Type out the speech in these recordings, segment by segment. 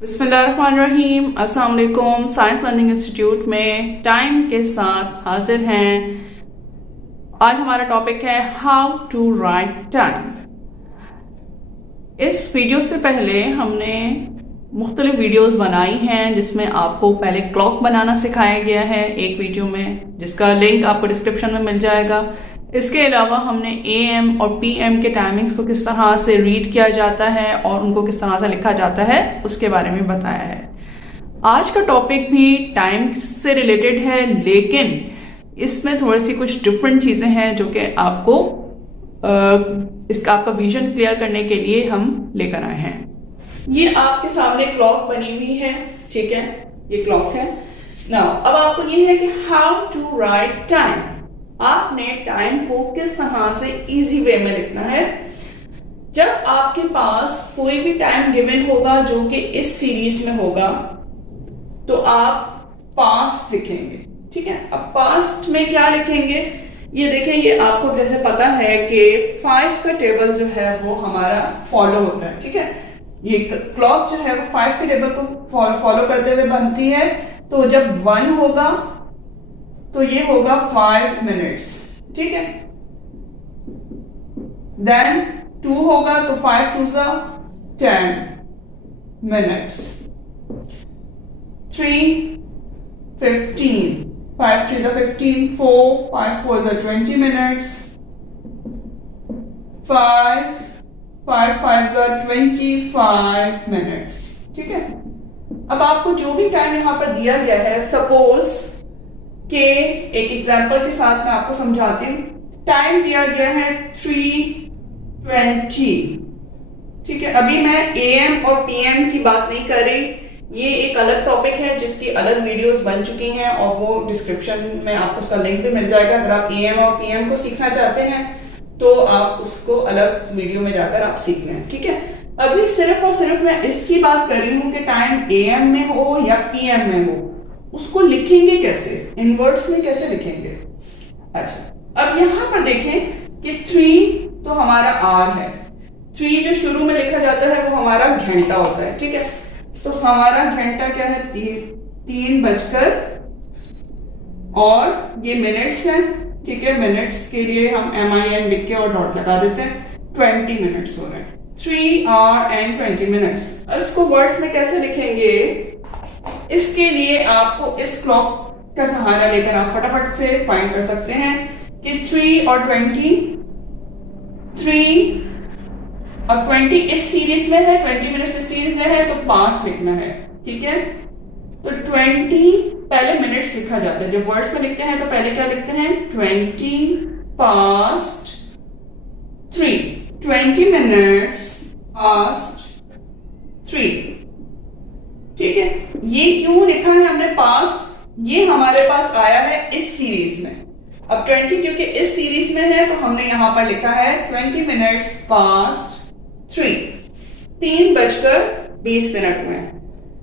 बिस्मिल्लाहिर्रहमानिर्रहीम। अस्सलाम वालेकुम। साइंस लर्निंग इंस्टीट्यूट में टाइम के साथ हाजिर हैं। आज हमारा टॉपिक है हाउ टू राइट टाइम। इस वीडियो से पहले हमने मुख्तलिफ वीडियोस बनाई हैं जिसमें आपको पहले क्लॉक बनाना सिखाया गया है एक वीडियो में, जिसका लिंक आपको डिस्क्रिप्शन में मिल जाएगा। इसके अलावा हमने AM और PM के टाइमिंग्स को किस तरह से रीड किया जाता है और उनको किस तरह से लिखा जाता है उसके बारे में बताया है। आज का टॉपिक भी टाइम से रिलेटेड है, लेकिन इसमें थोड़ी सी कुछ डिफरेंट चीज़ें हैं जो कि आपको इसका आपका विजन क्लियर करने के लिए हम लेकर आए हैं। ये आपके सामने क्लॉक बनी हुई है, ठीक है, ये क्लॉक है। नाउ अब आपको ये है कि हाउ टू राइट टाइम। आपने टाइम को किस तरह से इजी वे में लिखना है। जब आपके पास कोई भी टाइम गिवन होगा जो कि इस सीरीज में होगा तो आप पास्ट लिखेंगे, ठीक है। अब पास्ट में क्या लिखेंगे, ये देखें, ये आपको जैसे पता है कि 5 का टेबल जो है वो हमारा फॉलो होता है, ठीक है। ये क्लॉक जो है वो 5 के टेबल को फॉलो करते हुए बनती है। तो जब 1 होगा तो ये होगा 5 मिनट्स, ठीक है। देन 2 होगा तो 5 2 ज़ा 10 मिनट्स। 3 15, 5 3 ज़ा 15, 4 5 4 ज़ा 20 मिनट्स। 5 5 5 ज़ा 25 मिनट्स, ठीक है। अब आपको जो भी टाइम यहां पर दिया गया है, सपोज के एक एग्जांपल के साथ मैं आपको समझाती हूँ। टाइम दिया गया है 3:20, ठीक है। अभी मैं AM और PM की बात नहीं कर रही, ये एक अलग टॉपिक है जिसकी अलग वीडियोस बन चुकी हैं और वो डिस्क्रिप्शन में आपको उसका लिंक भी मिल जाएगा। अगर आप AM और PM को सीखना चाहते हैं तो आप उसको अलग वीडियो में जाकर आप सीख लें, ठीक है। अभी सिर्फ और सिर्फ मैं इसकी बात कर रही हूँ कि टाइम AM में हो या PM में हो, उसको लिखेंगे कैसे, इनवर्ड्स में कैसे लिखेंगे। अच्छा, अब यहां पर देखें कि 3 तो हमारा R है। 3 जो शुरू में लिखा जाता है वो हमारा घंटा होता है, ठीक है। तो हमारा घंटा क्या है, 3 बजकर, और ये मिनट्स हैं, ठीक है। मिनट्स के लिए हम MIN लिख के और डॉट लगा देते हैं। 20 मिनट्स हो रहे हैं, 3 hours and 20 minutes। अब इसको वर्ड्स में कैसे लिखेंगे, इसके लिए आपको इस क्लॉक का सहारा लेकर आप फटाफट से फाइंड कर सकते हैं कि 3 और 20, 3 और 20 इस सीरीज में है, 20 मिनट्स इस सीरीज में है, तो पास लिखना है, ठीक है। तो 20 पहले मिनट्स लिखा जाता है। जब वर्ड्स में लिखते हैं तो पहले क्या लिखते हैं, 20 past 3, 20 minutes past 3, ठीक है। ये क्यों लिखा है हमने पास्ट, ये हमारे पास आया है इस सीरीज में। अब 20 क्योंकि इस सीरीज में है तो हमने यहां पर लिखा है 20 मिनट्स पास्ट 3, 3 बजकर 20 मिनट में।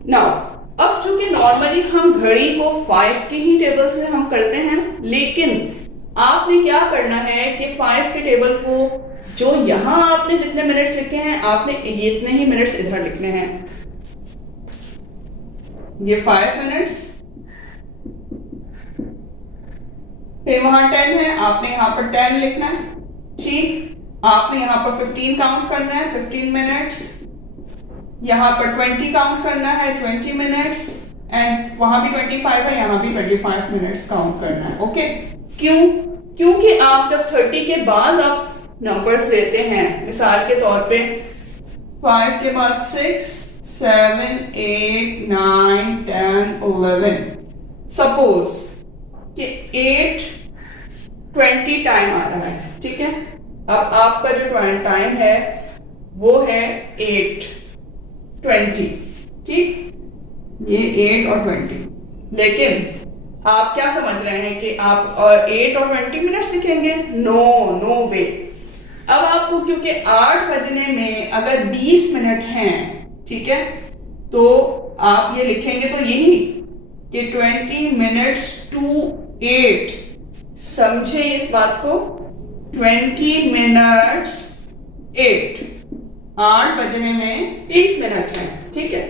नाउ अब चूंकि नॉर्मली हम घड़ी को 5 के ही टेबल से हम करते हैं, लेकिन आपने क्या करना है कि 5 के टेबल को जो यहां आपने जितने मिनट्स लिखे हैं, आपने इतने ही मिनट्स इधर लिखने हैं। ये 5 मिनट्स, फिर वहां 10 है, आपने यहां पर 10 लिखना है, ठीक। आपने यहां पर 15 काउंट करना है, 15 मिनट्स। यहां पर 20 काउंट करना है, 20 मिनट्स। एंड वहां भी 25 है, यहां भी 25 मिनट्स काउंट करना है, ओके। क्यों, क्योंकि आप जब 30 के बाद आप नंबर्स लेते हैं, मिसाल के तौर पे 5 के बाद 6 7 8 9 10 11, सपोज कि 8:20 टाइम आ रहा है, ठीक है। अब आपका जो टाइम है वो है 8:20, ठीक। ये 8 और 20, लेकिन आप क्या समझ रहे हैं कि आप 8 और 20 मिनट्स लिखेंगे, नो वे। अब आपको क्योंकि 8 बजने में अगर 20 मिनट हैं, ठीक है, तो आप ये लिखेंगे तो यही कि 20 मिनट्स टू 8, समझे इस बात को, 20 मिनट्स 8 बजने में 20 मिनट हैं, ठीक है।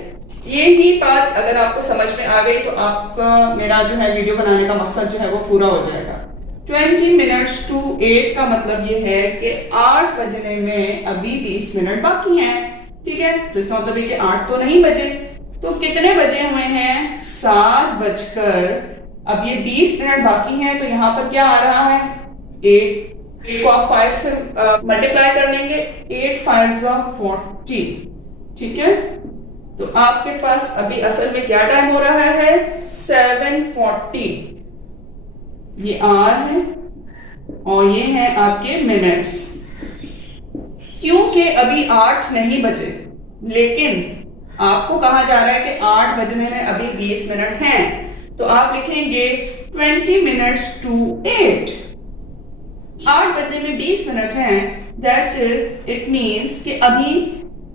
ये ही बात अगर आपको समझ में आ गई तो आपका मेरा जो है वीडियो बनाने का मकसद जो है वो पूरा हो जाएगा। 20 मिनट्स टू 8 का मतलब ये है कि 8 बजने में अभी 20 मिनट बाकी हैं, ठीक है। तो इसका मतलब है कि 8 तो नहीं बजे, तो कितने बजे हुए हैं? 7 बजकर, अब ये 20 मिनट बाकी हैं, तो यहाँ पर क्या आ रहा है? 8 को आप 5 से मल्टीप्लाई कर लेंगे, 8 5 40, ठीक है। तो आपके पास अभी असल में क्या टाइम हो रहा है? 7:40। ये आवर है और ये है आपके मिनट्स। क्योंकि अभी 8 नहीं बजे, लेकिन आपको कहा जा रहा है कि 8 बजने में अभी 20 मिनट हैं, तो आप लिखेंगे 20 मिनट्स टू 8। 8 बजने में 20 मिनट हैं, दैट इज इट मीन्स कि अभी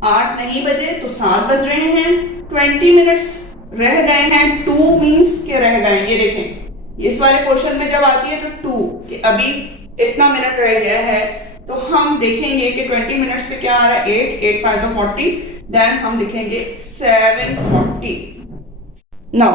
8 नहीं बजे तो 7 बज रहे हैं, 20 मिनट्स रह गए हैं। 2 मीन्स के रह गए, ये देखें इस वाले पोर्शन में जब आती है तो 2 कि अभी इतना मिनट रह गया है, तो हम देखेंगे कि 20 मिनट्स पे क्या आ रहा है? 8 5 40, देन हम लिखेंगे 7:40। नाउ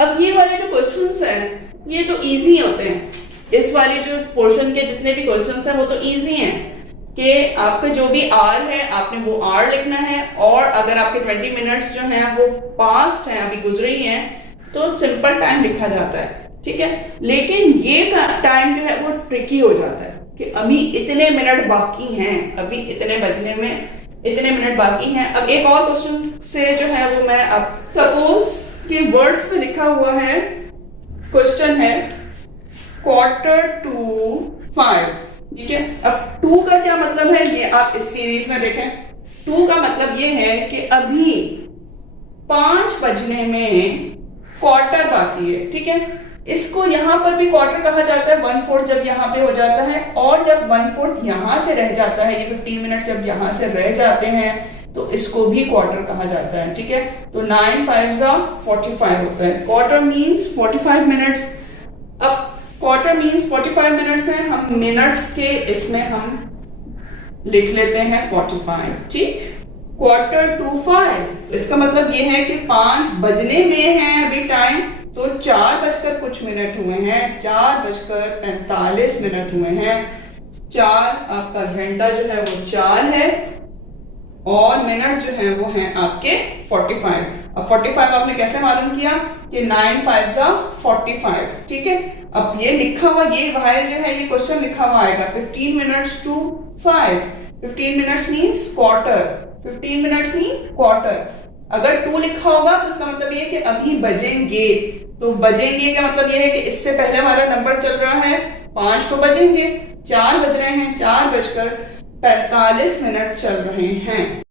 अब ये वाले जो क्वेश्चंस हैं ये तो इजी होते हैं। इस वाले जो पोर्शन के जितने भी क्वेश्चंस हैं वो तो इजी हैं कि आपका जो भी आर है आपने वो आर लिखना है, और अगर आपके 20 मिनट्स जो हैं वो पास्ट हैं, अभी गुजरी हैं, तो सिंपल टाइम लिखा जाता है, ठीक है। लेकिन ये टाइम जो है वो ट्रिकी हो जाता है कि अभी इतने मिनट बाकी हैं, अभी इतने बजने में इतने मिनट बाकी हैं। अब एक और क्वेश्चन से जो है वो मैं अब सपोज कि वर्ड्स में लिखा हुआ है, क्वेश्चन है 4:45, ठीक है। अब 2 का क्या मतलब है ये आप इस सीरीज में देखें। 2 का मतलब ये है कि अभी 5 बजने में क्वार्टर बाकी है, ठीक है। इसको यहां पर भी क्वार्टर कहा जाता है 1/4 जब यहां पे हो जाता है, और जब 1/4 यहां से रह जाता है, ये 15 मिनट जब यहां से रह जाते हैं तो इसको भी क्वार्टर कहा जाता है, ठीक है। तो 9 5 45 होता है। Quarter means 45 minutes. अब क्वार्टर मीन्स 45 मिनट्स हैं, हम मिनट्स के इसमें हम लिख लेते हैं 45, ठीक। 4:45 इसका मतलब ये है कि 5 बजने में है अभी टाइम, तो 4 बजकर कुछ मिनट हुए हैं, 4:45 मिनट हुए हैं। 4 आपका घंटा जो है वो 4 है, और मिनट जो है वो है आपके 45। अब 45 आपने कैसे मालूम किया कि 9 5 45, ठीक है। अब ये लिखा हुआ, ये बाहर जो है ये क्वेश्चन लिखा हुआ आएगा 15 minutes to 5। 15 minutes means quarter, 15 minutes mean quarter. अगर 2 लिखा होगा तो इसका मतलब ये है कि अभी बजेंगे, तो बजेंगे का मतलब ये है कि इससे पहले हमारा नंबर चल रहा है 5, तो बजेंगे। 4 बज रहे हैं, 4 बजकर 45 मिनट चल रहे हैं।